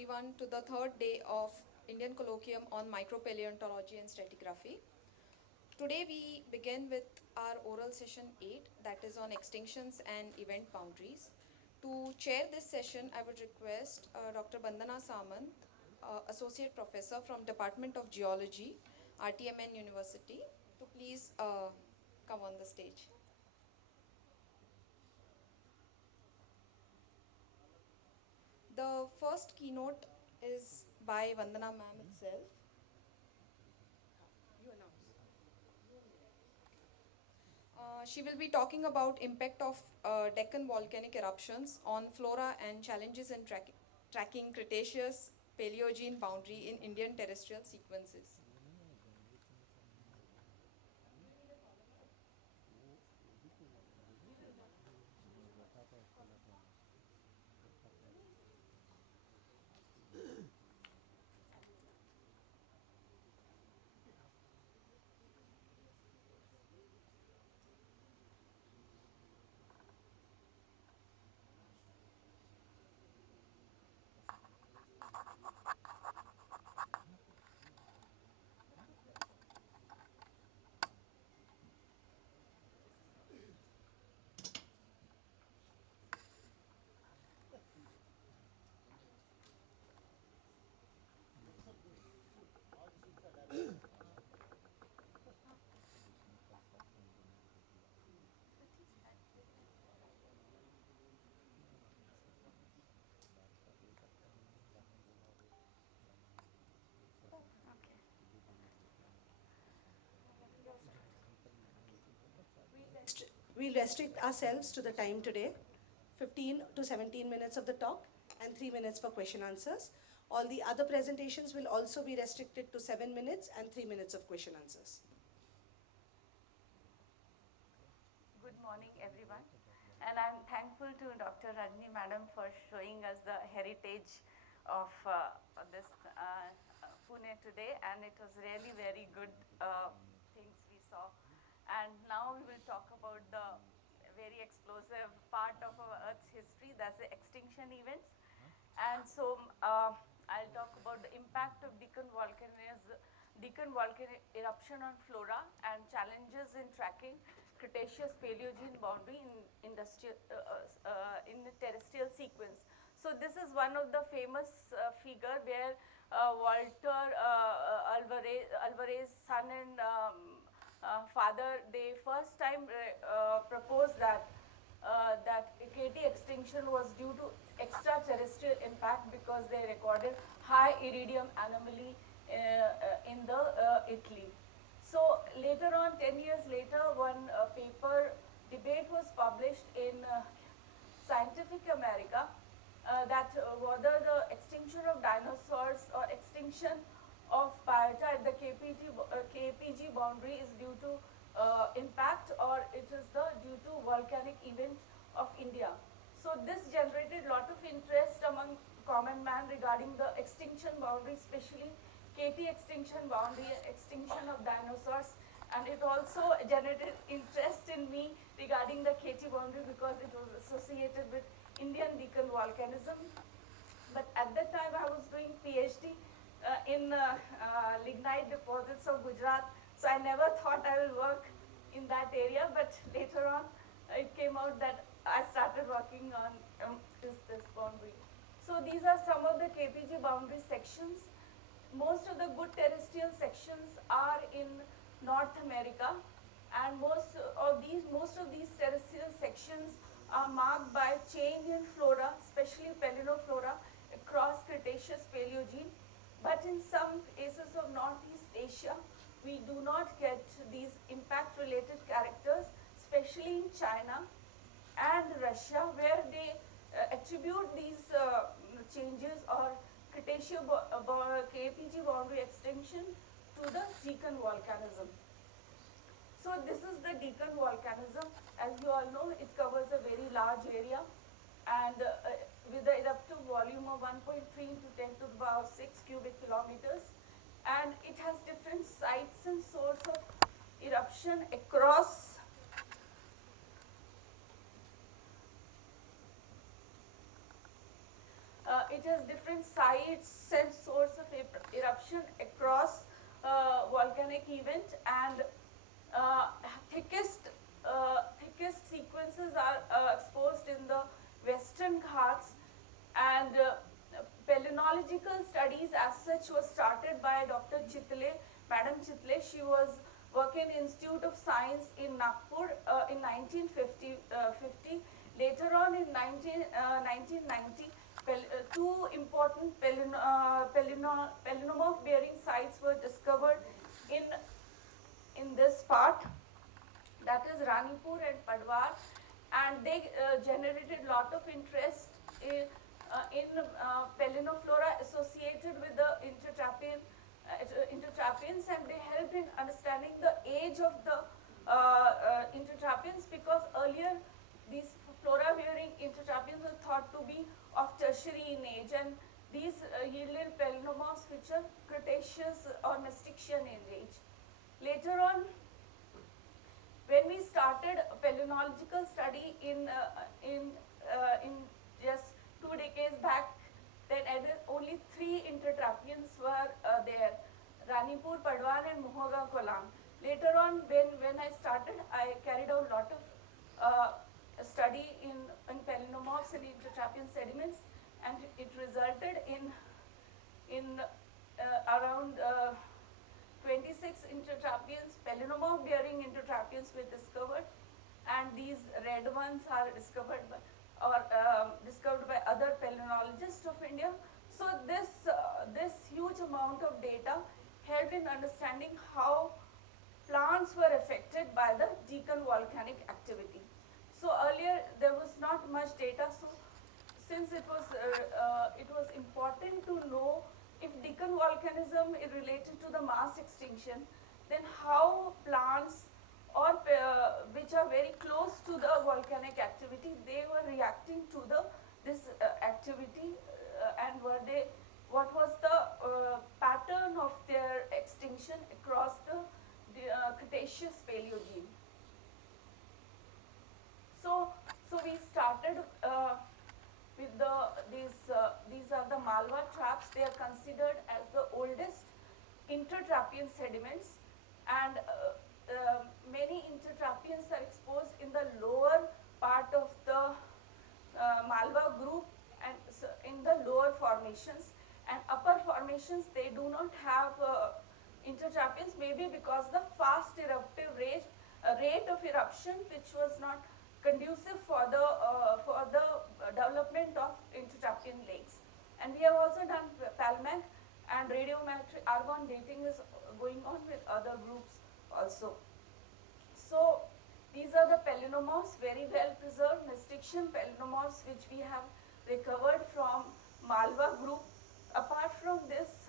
everyone to the third day of Indian Colloquium on Micropaleontology and Stratigraphy. Today we begin with our oral session 8, that is on extinctions and event boundaries. To chair this session, I would request Dr. Bandana Samant, Associate Professor from Department of Geology, RTMN University, to please come on the stage. The first keynote is by Vandana ma'am itself. She will be talking about impact of Deccan volcanic eruptions on flora and challenges in tracking Cretaceous Paleogene boundary in Indian terrestrial sequences. We'll restrict ourselves to the time today, 15 to 17 minutes of the talk and 3 minutes for question answers. All the other presentations will also be restricted to 7 minutes and 3 minutes of question answers. Good morning, everyone. And I'm thankful to Dr. Rajni Madam for showing us the heritage of this Pune today. And it was really very good things we saw. And now we will talk about the very explosive part of our Earth's history, that's the extinction events. And so I'll talk about the impact of Deccan volcanic eruption on flora and challenges in tracking Cretaceous Paleogene boundary in the terrestrial sequence. So this is one of the famous figure where Walter Alvarez, son and father, they first time proposed that KT extinction was due to extraterrestrial impact because they recorded high iridium anomaly in the Italy. So later on, 10 years later, one paper debate was published in Scientific America that whether the extinction of dinosaurs or extinction of biota at the KPG boundary is due to impact or it is due to volcanic event of India. So this generated a lot of interest among common man regarding the extinction boundary, especially KT extinction boundary, extinction of dinosaurs, and it also generated interest in me regarding the KT boundary because it was associated with Indian Deccan volcanism. But at that time I was doing PhD in lignite deposits of Gujarat, so I never thought I will work in that area, but later on it came out that I started working on this boundary. So these are some of the KPG boundary sections. Most of the good terrestrial sections are in North America, and most of these terrestrial sections are marked by change in flora, especially pelinoflora across Cretaceous Paleogene. But in some cases of Northeast Asia, we do not get these impact-related characters, especially in China and Russia, where they attribute these changes or Cretaceous KPG boundary extinction to the Deccan volcanism. So this is the Deccan volcanism. As you all know, it covers a very large area, and with the eruptive volume of 1.3 into 10 to the power 6 cubic kilometers, and it has different sites and source of eruption across it has different sites and source of eruption across volcanic event, and thickest sequences are exposed in the Western Ghats, and palynological studies as such was started by Dr. Chitle, Madam Chitle. She was working in Institute of Science in Nagpur in 1950. Later on in 1990, two important paleonomorph bearing sites were discovered in this part, that is Ranipur and Padwar, and they generated lot of interest in paleonoflora associated with the intertrapians, and they helped in understanding the age of the intertrapians, because earlier these flora bearing intertrapians were thought to be of tertiary in age, and these yielded paleonomorphs which are Cretaceous or Mestixian in age. Later on, when we started paleontological study in just 2 decades back, then only 3 intertrapians were there: Ranipur, Padwan and Mohoga Kolam. Later on, when I started, I carried out a lot of study in paleonomorphs and intertrapian sediments, and it resulted in around 26 intertrapians, paleonomorph bearing intertrapians were discovered, and these red ones are discovered by other paleontologists of India. So this huge amount of data helped in understanding how plants were affected by the Deccan volcanic activity. So earlier there was not much data, so since it was important to know if Deccan volcanism is related to the mass extinction, then how plants or which are very close to the volcanic activity, they were reacting to this activity, and what was the pattern of their extinction across the Cretaceous Paleogene. So we started with these are the Malwa traps. They are considered as the oldest intertrapian sediments, and many intertrapians are exposed in the lower part of the Malwa group, and so in the lower formations, and upper formations they do not have intertrapians, maybe because the fast eruptive rate of eruption, which was not conducive for the development of intertrapian lakes. And we have also done palmag, and radiometric argon dating is going on with other groups also. So these are the paleonomorphs, very well preserved Mestixian paleonomorphs, which we have recovered from Malwa group. Apart from this,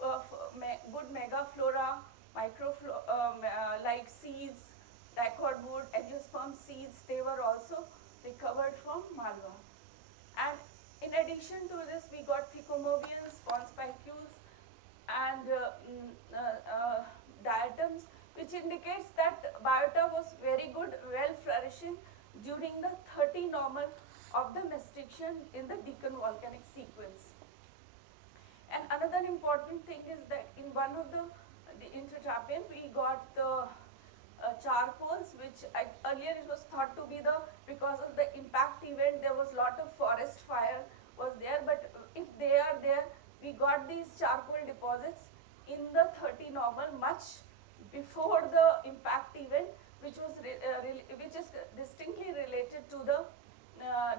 good megaflora, microflora like seeds, dicot wood, angiosperm seeds, they were also recovered from Malwa. And in addition to this, we got Thecomobians, sponspicules, and diatoms, which indicates that biota was very good, well flourishing during the 30 normal of the Mestixian in the Deccan volcanic sequence. And another important thing is that in one of the intertrapian, we got the charcoals, which earlier it was thought to be because of the impact event, there was lot of forest fire was there, but if they are there, we got these charcoal deposits in the 30 normal much before the impact event, which is distinctly related to the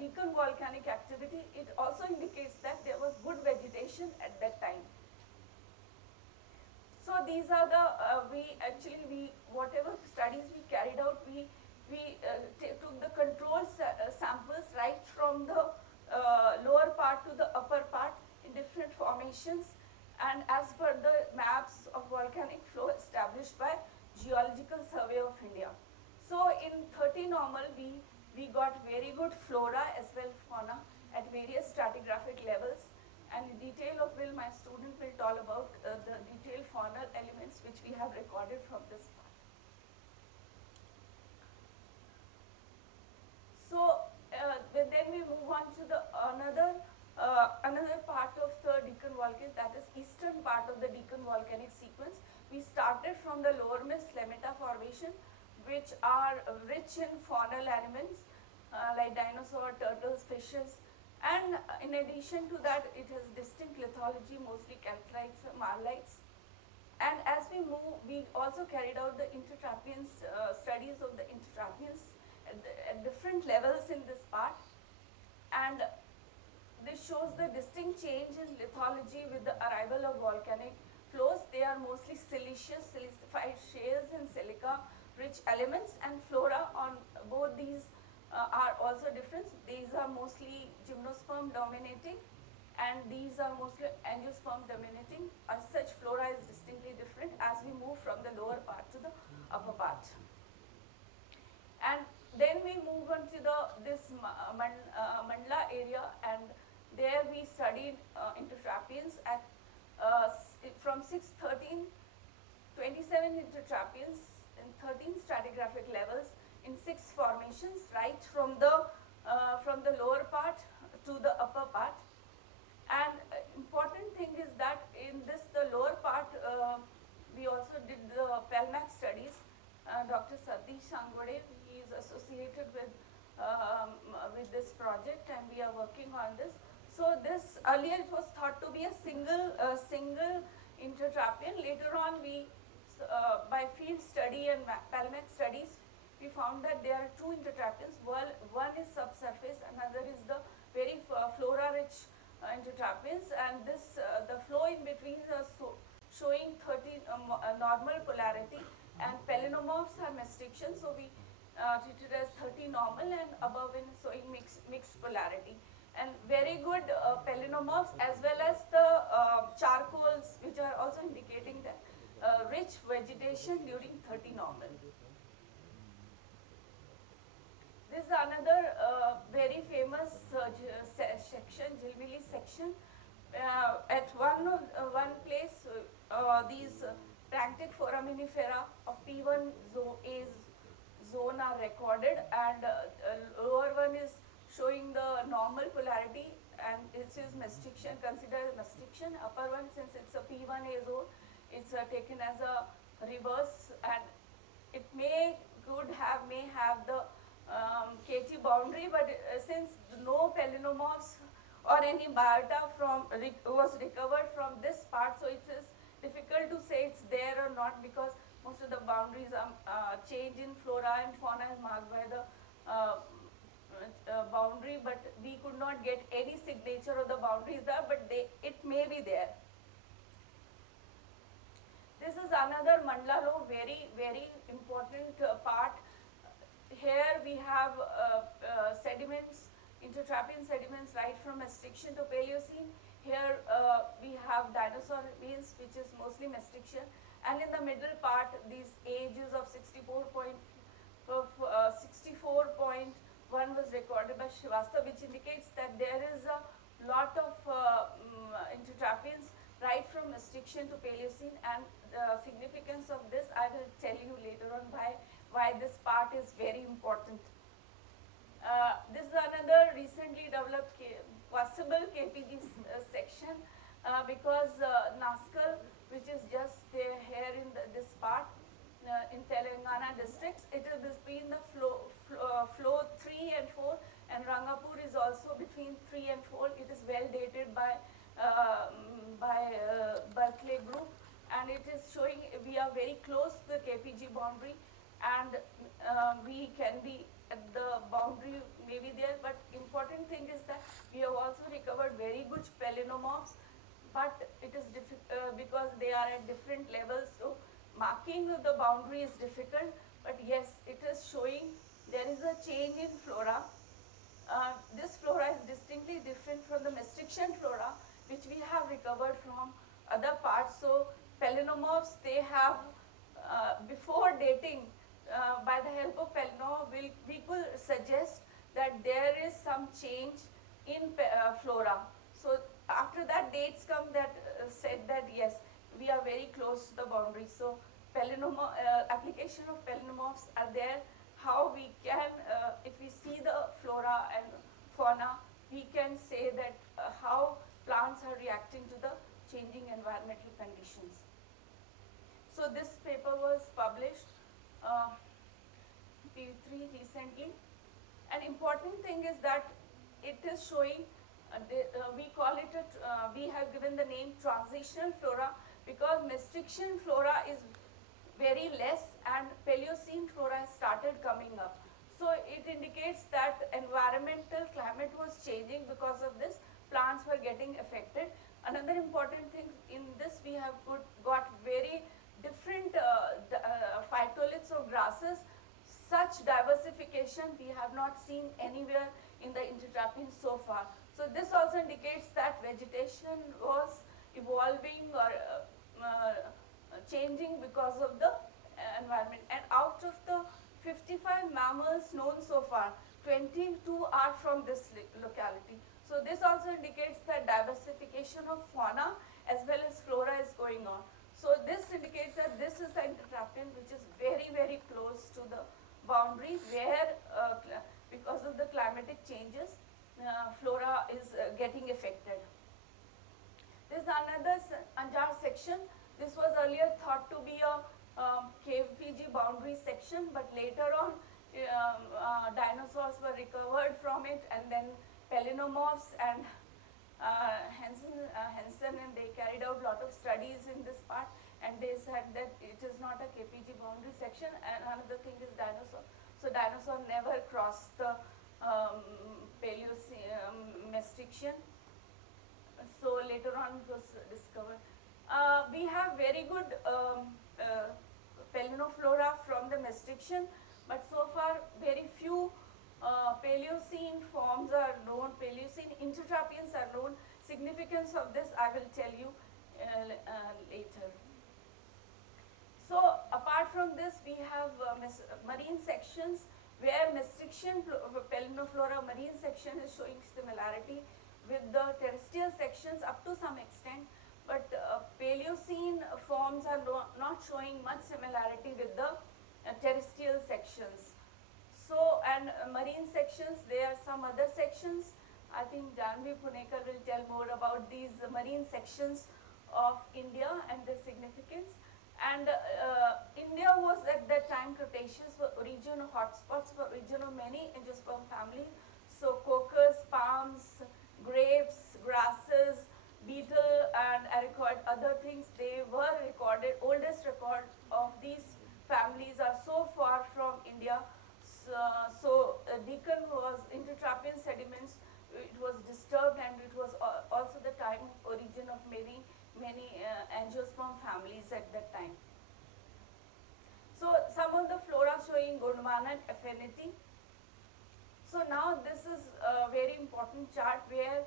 Deccan volcanic activity. It also indicates that there was good vegetation at that time. So these are the whatever studies we carried out, we took the control samples right from the lower part to the upper part in different formations, and as per the maps of volcanic flow established by Geological Survey of India. So in 30 normal, we got very good flora as well fauna at various stratigraphic levels, and in detail of my student will talk about the detailed faunal elements which we have recorded from this part. So then we move on to the another part of the Deccan volcanic sequence. We started from the lower mist Lemeta formation, which are rich in faunal elements like dinosaur, turtles, fishes, and in addition to that, it has distinct lithology, mostly calcites, marlites. And as we move, we also carried out the intertrapians, studies of the intertrapians at different levels in this part. And this shows the distinct change in lithology with the arrival of volcanic flows. They are mostly siliceous, silicified shales and silica-rich elements, and flora on both these are also different. These are mostly gymnosperm dominating, and these are mostly angiosperm dominating. As such, flora is distinctly different as we move from the lower part to the upper part. And then we move on to this Mandla area, and there we studied intertrapians at from 613, 27 intertrapians in 13 stratigraphic levels in 6 formations, right from the lower part to the upper part. And important thing is that in this, the lower part, we also did the Pelmac studies. Dr. Satish Sangode, he is associated with this project, and we are working on this. So this, earlier it was thought to be a single intertrapian. Later on, we by field study and Pelmac studies, we found that there are 2 intertrapians. One is subsurface, another is the very flora-rich intertrapians, and this the flow in between is showing 30 normal polarity, and pelenomorphs are mestictions, so we treat it as 30 normal, and above in showing mixed polarity. And very good pelenomorphs as well as the charcoals, which are also indicating that rich vegetation during 30 normal. This is another very famous section, Jilmili section. At one place, these Pranctic foraminifera of P1 zone are recorded, and lower one is showing the normal polarity, and it is mesticsion, considered mesticsion. Upper one, since it's a P1A zone, it's taken as a reverse, and it may have the KT boundary, but since no pelenomorphs or any biota was recovered from this part, so it is difficult to say it's there or not, because most of the boundaries are change in flora and fauna is marked by the boundary, but we could not get any signature of the boundaries there, but it may be there. This is another Mandla, very, very important part. Here we have sediments, intertrapian sediments right from Mestictian to Paleocene. Here we have dinosaur remains, which is mostly Mestictian, and in the middle part, these ages of 64.1 was recorded by Srivastava, which indicates that there is a lot of intertrapians right from Mestictian to Paleocene, and the significance of this I will tell you later on why this part is very important. This is another recently developed possible KPG section, because Naskal, which is just there here in this part in Telangana districts, it is between the flow 3 and 4, and Rangapur is also between 3 and 4. It is well dated by Berkeley group, and it is showing we are very close to the KPG boundary, and we can be at the boundary maybe there, but important thing is that we have also recovered very good pelenomorphs, but it is because they are at different levels, so marking the boundary is difficult, but yes, it is showing there is a change in flora. This flora is distinctly different from the Mestictian flora, which we have recovered from other parts. So pelenomorphs, they have, before dating, by the help of pelenomorph, we could suggest that there is some change in flora. So after that, dates come that said that yes, we are very close to the boundary. So application of pelenomorphs are there. How we can, if we see the flora and fauna, we can say that how plants are reacting to the changing environmental conditions. recently. An important thing is that it is showing, we call it, we have given the name transitional flora because Maastrichtian flora is very less and Paleocene flora has started coming up. So it indicates that environmental climate was changing. Because of this, plants were getting affected. Another important thing in this, we have got very different phytoliths of grasses. Such diversification we have not seen anywhere in the intertrapians so far. So this also indicates that vegetation was evolving or changing because of the environment. And out of the 55 mammals known so far, 22 are from this locality. So this also indicates that diversification of fauna as well as flora is going on. So this indicates that this is the intertrapian which is very, very close to the boundary where because of the climatic changes, flora is getting affected. This is another Anjar section. This was earlier thought to be a KPG boundary section, but later on dinosaurs were recovered from it, and then paleonomorphs and Henson and they carried out a lot of studies in this part, and they said that it is not a KPG boundary section. And another thing is dinosaur. So dinosaur never crossed the Maastrichtian. So later on it was discovered. We have very good paleonoflora from the Maastrichtian, but so far very few Paleocene forms are known, Paleocene intertrapians are known. Significance of this I will tell you later. So apart from this, we have marine sections where Maastrichtian paleonoflora marine section is showing similarity with the terrestrial sections up to some extent, but Paleocene forms are not showing much similarity with the terrestrial sections. So, and marine sections, there are some other sections. I think Janvi Punekar will tell more about these marine sections of India and their significance. And India was at that time Cretaceous region, hotspots for origin of many angiosperm families. So cocos, palms, grapes, grasses, beetle and other things, they were recorded. Oldest record of these families are so far from India. So Deccan was intertrapian sediments, it was disturbed, and it was also the time of origin of many angiosperm families at that time. So some of the flora showing Gondwana affinity. So now this is a very important chart where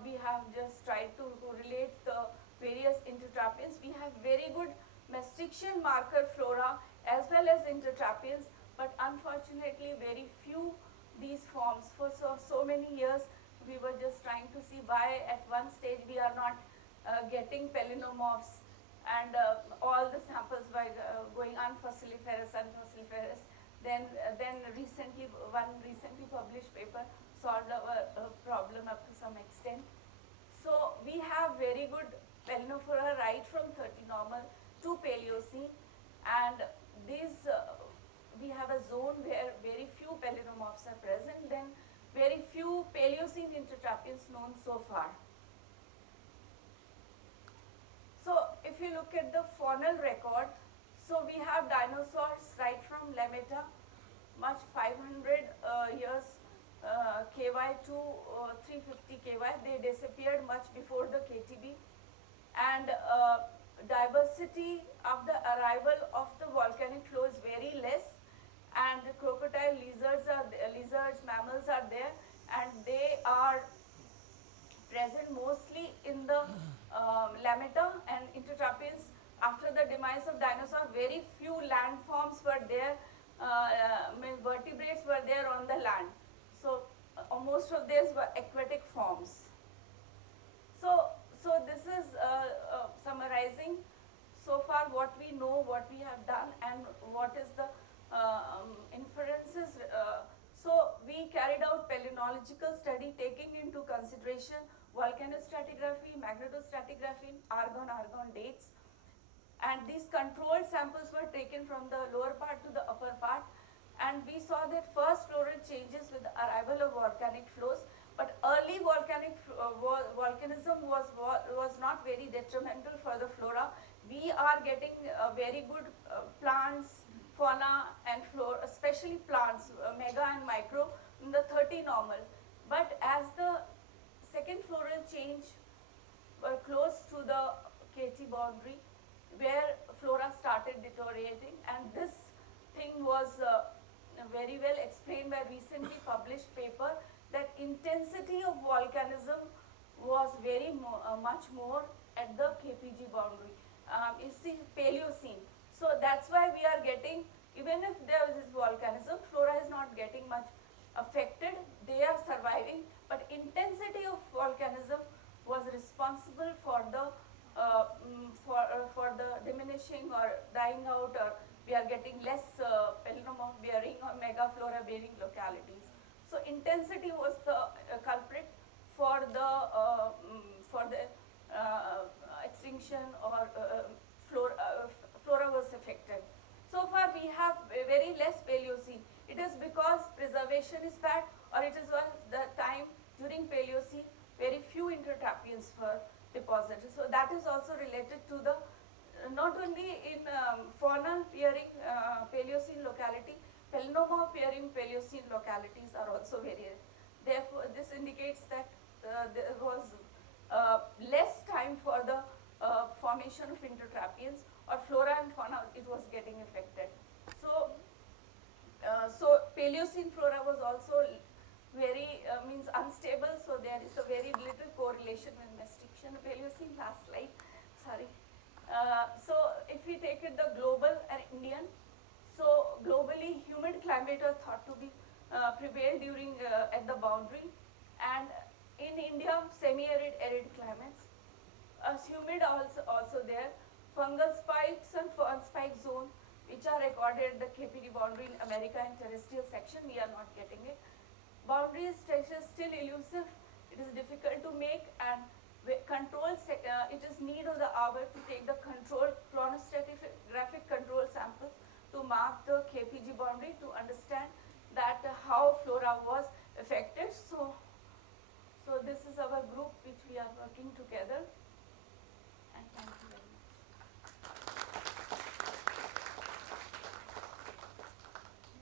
we have just tried to relate the various intertrapians. We have very good Maastrichtian marker flora as well as intertrapians, but unfortunately very few these forms. For so many years we were just trying to see why at one stage we are not getting paleonomorphs, and all the samples were going unfossiliferous. Then recently, one recently published paper solved our problem up to some extent. So we have very good paleonoflora right from 30 normal to Paleocene, and these we have a zone where very few paleonomorphs are present, then very few Paleocene intertrapians known so far. So if you look at the faunal record, so we have dinosaurs right from Lameta, much 500 years KY to 350 KY. They disappeared much before the KTB, and diversity of the arrival of the volcanic flow is very less, and the crocodile lizards, mammals are there, and they are present mostly in the Lameta and intertrapians. After the demise of dinosaur, very few land forms were there, vertebrates were there on the land. So most of these were aquatic forms. So this is summarizing so far what we know, what we have done, and what is the inferences. So we carried out paleontological study taking into consideration volcanostratigraphy, magnetostratigraphy, argon dates, and these controlled samples were taken from the lower part to the upper part, and we saw that first floral changes with the arrival of volcanic flows, but early volcanism was not very detrimental for the flora. We are getting very good plants, fauna and flora, especially plants, mega and micro, in the 30 normal. But as the second floral change were close to the KT boundary, where flora started deteriorating, and this thing was very well explained by recently published paper, that intensity of volcanism was very much more at the KPG boundary. It's the Paleocene. So that's why we are getting, even if there is volcanism, flora is not getting much affected. They are surviving, but intensity of volcanism was responsible for the for the diminishing or dying out, or we are getting less paleonomorph bearing or megaflora bearing localities. So intensity was the culprit for the extinction, or flora was affected. So far we have very less Paleocene. It is because preservation is bad, or it is the time during Paleocene very few intertapians were deposited. So that is also related to the not only in faunal bearing Paleocene locality, paleonomorph bearing Paleocene localities are also very. Therefore, this indicates that there was less time for the formation of intertrapians, or flora and fauna, it was getting affected. So, so Paleocene flora was also very means unstable. So there is a very little correlation with mestation. Paleocene, last slide. Sorry. So if we take it the global and Indian, so globally humid climate are thought to be prevail during at the boundary, and in India semi-arid, arid climates. Humid also there. Fungal spikes and fern spike zone, which are recorded at the KPD boundary in America and terrestrial section, we are not getting it. Boundary is still elusive. It is difficult to make, and control it is need of the hour to take the control chronostratigraphic control sample to mark the KPG boundary to understand that how flora was affected. So this is our group which we are working together.